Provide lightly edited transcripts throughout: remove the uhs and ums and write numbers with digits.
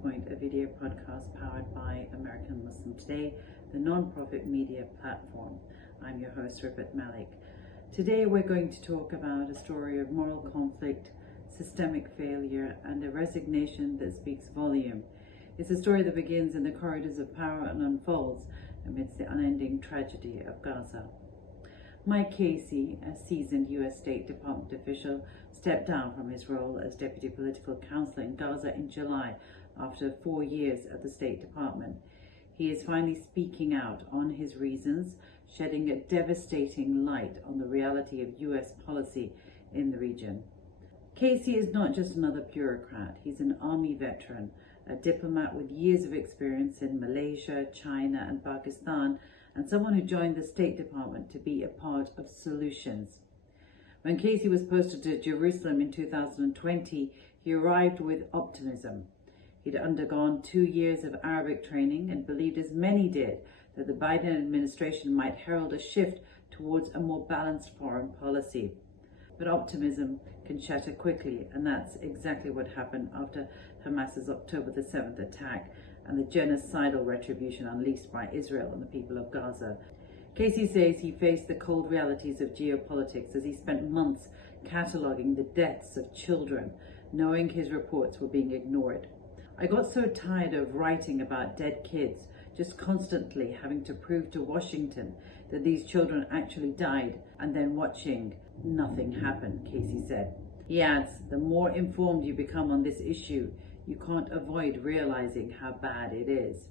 Viewpoint, a video podcast powered by American Muslim Today, the non-profit media platform. I'm your host, Rifat Malik. Today we're going to talk about a story of moral conflict, systemic failure, and a resignation that speaks volume. It's a story that begins in the corridors of power and unfolds amidst the unending tragedy of Gaza. Mike Casey, a seasoned U.S. State Department official, stepped down from his role as Deputy Political Counselor in Gaza in July after 4 years at the State Department. He is finally speaking out on his reasons, shedding a devastating light on the reality of U.S. policy in the region. Casey is not just another bureaucrat. He's an army veteran, a diplomat with years of experience in Malaysia, China, and Pakistan, and someone who joined the State Department to be a part of solutions. When Casey was posted to Jerusalem in 2020, he arrived with optimism. He'd undergone 2 years of Arabic training and believed, as many did, that the Biden administration might herald a shift towards a more balanced foreign policy. But optimism can shatter quickly, and that's exactly what happened after Hamas's October the 7th attack and the genocidal retribution unleashed by Israel on the people of Gaza. Casey says he faced the cold realities of geopolitics as he spent months cataloguing the deaths of children, knowing his reports were being ignored. I got so tired of writing about dead kids, just constantly having to prove to Washington that these children actually died, and then watching nothing happen, Casey said. He adds, the more informed you become on this issue, you can't avoid realizing how bad it is.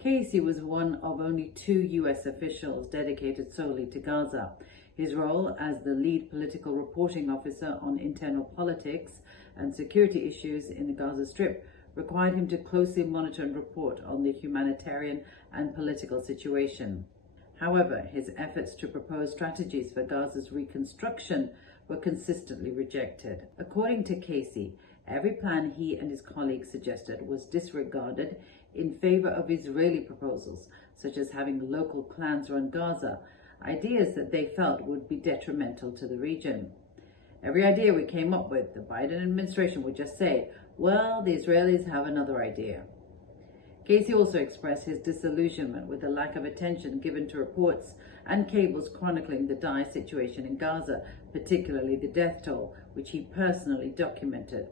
Casey was one of only 2 U.S. officials dedicated solely to Gaza. His role as the lead political reporting officer on internal politics and security issues in the Gaza Strip required him to closely monitor and report on the humanitarian and political situation. However, his efforts to propose strategies for Gaza's reconstruction were consistently rejected. According to Casey, every plan he and his colleagues suggested was disregarded in favor of Israeli proposals, such as having local clans run Gaza, ideas that they felt would be detrimental to the region. Every idea we came up with, the Biden administration would just say, well, the Israelis have another idea. Casey also expressed his disillusionment with the lack of attention given to reports and cables chronicling the dire situation in Gaza, particularly the death toll, which he personally documented.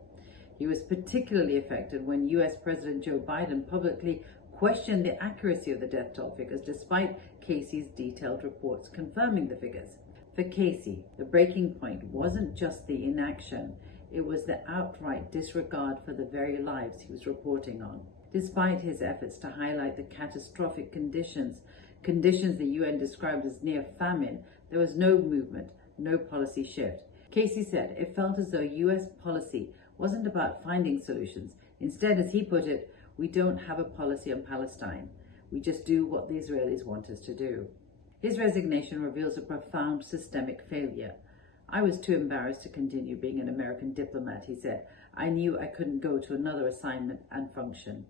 He was particularly affected when US President Joe Biden publicly questioned the accuracy of the death toll figures, despite Casey's detailed reports confirming the figures. For Casey, the breaking point wasn't just the inaction, it was the outright disregard for the very lives he was reporting on. Despite his efforts to highlight the catastrophic conditions the UN described as near famine, there was no movement, no policy shift. Casey said it felt as though US policy wasn't about finding solutions. Instead, as he put it, we don't have a policy on Palestine. We just do what the Israelis want us to do. His resignation reveals a profound systemic failure. I was too embarrassed to continue being an American diplomat, he said. I knew I couldn't go to another assignment and function.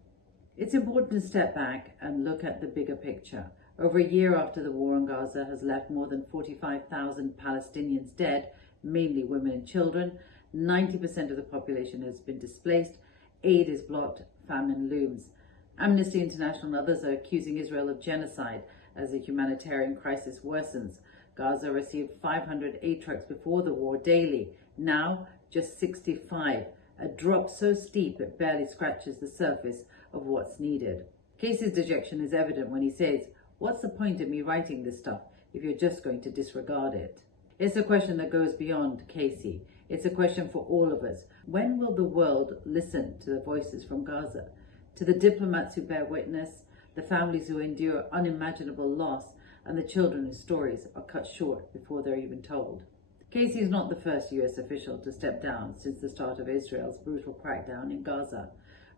It's important to step back and look at the bigger picture. Over a year after the war on Gaza has left more than 45,000 Palestinians dead, mainly women and children, 90% of the population has been displaced, aid is blocked, famine looms. Amnesty International and others are accusing Israel of genocide as the humanitarian crisis worsens. Gaza received 500 aid trucks before the war daily, now just 65, a drop so steep it barely scratches the surface of what's needed. Casey's dejection is evident when he says, what's the point of me writing this stuff if you're just going to disregard it? It's a question that goes beyond Casey. It's a question for all of us. When will the world listen to the voices from Gaza, to the diplomats who bear witness, the families who endure unimaginable loss, and the children whose stories are cut short before they're even told? Casey is not the first US official to step down since the start of Israel's brutal crackdown in Gaza.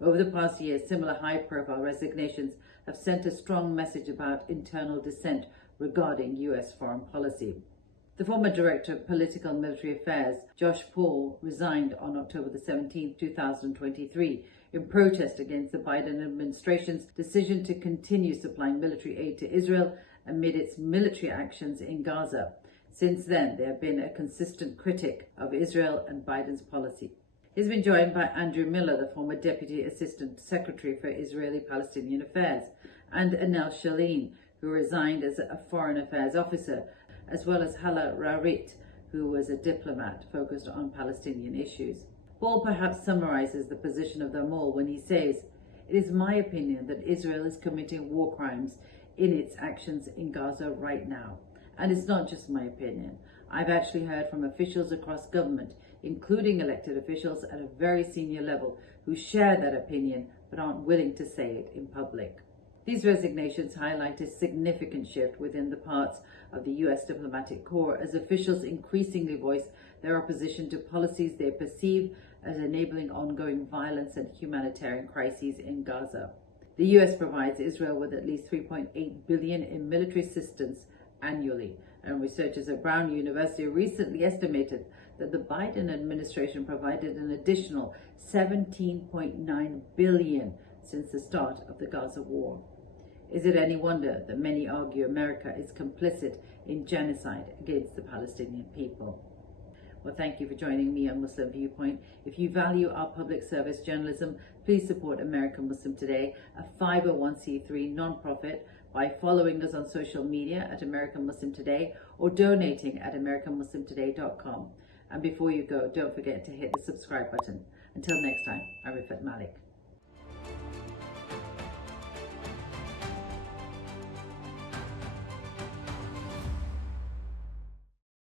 Over the past year, similar high-profile resignations have sent a strong message about internal dissent regarding US foreign policy. The former Director of Political and Military Affairs, Josh Paul, resigned on October 17, 2023, in protest against the Biden administration's decision to continue supplying military aid to Israel amid its military actions in Gaza. Since then, they have been a consistent critic of Israel and Biden's policy. He's been joined by Andrew Miller, the former Deputy Assistant Secretary for Israeli-Palestinian Affairs, and Anel Shalin, who resigned as a Foreign Affairs Officer, as well as Hala Rarit, who was a diplomat focused on Palestinian issues. Paul perhaps summarizes the position of them all when he says, "It is my opinion that Israel is committing war crimes in its actions in Gaza right now. And it's not just my opinion. I've actually heard from officials across government, including elected officials at a very senior level, who share that opinion but aren't willing to say it in public." These resignations highlight a significant shift within the parts of the US diplomatic corps as officials increasingly voice their opposition to policies they perceive as enabling ongoing violence and humanitarian crises in Gaza. The US provides Israel with at least $3.8 billion in military assistance annually, and researchers at Brown University recently estimated that the Biden administration provided an additional $17.9 billion since the start of the Gaza war. Is it any wonder that many argue America is complicit in genocide against the Palestinian people? Well, thank you for joining me on Muslim Viewpoint. If you value our public service journalism, please support American Muslim Today, a 501c3 nonprofit, by following us on social media at American Muslim Today or donating at AmericanMuslimToday.com. And before you go, don't forget to hit the subscribe button. Until next time, I'm Rifat Malik.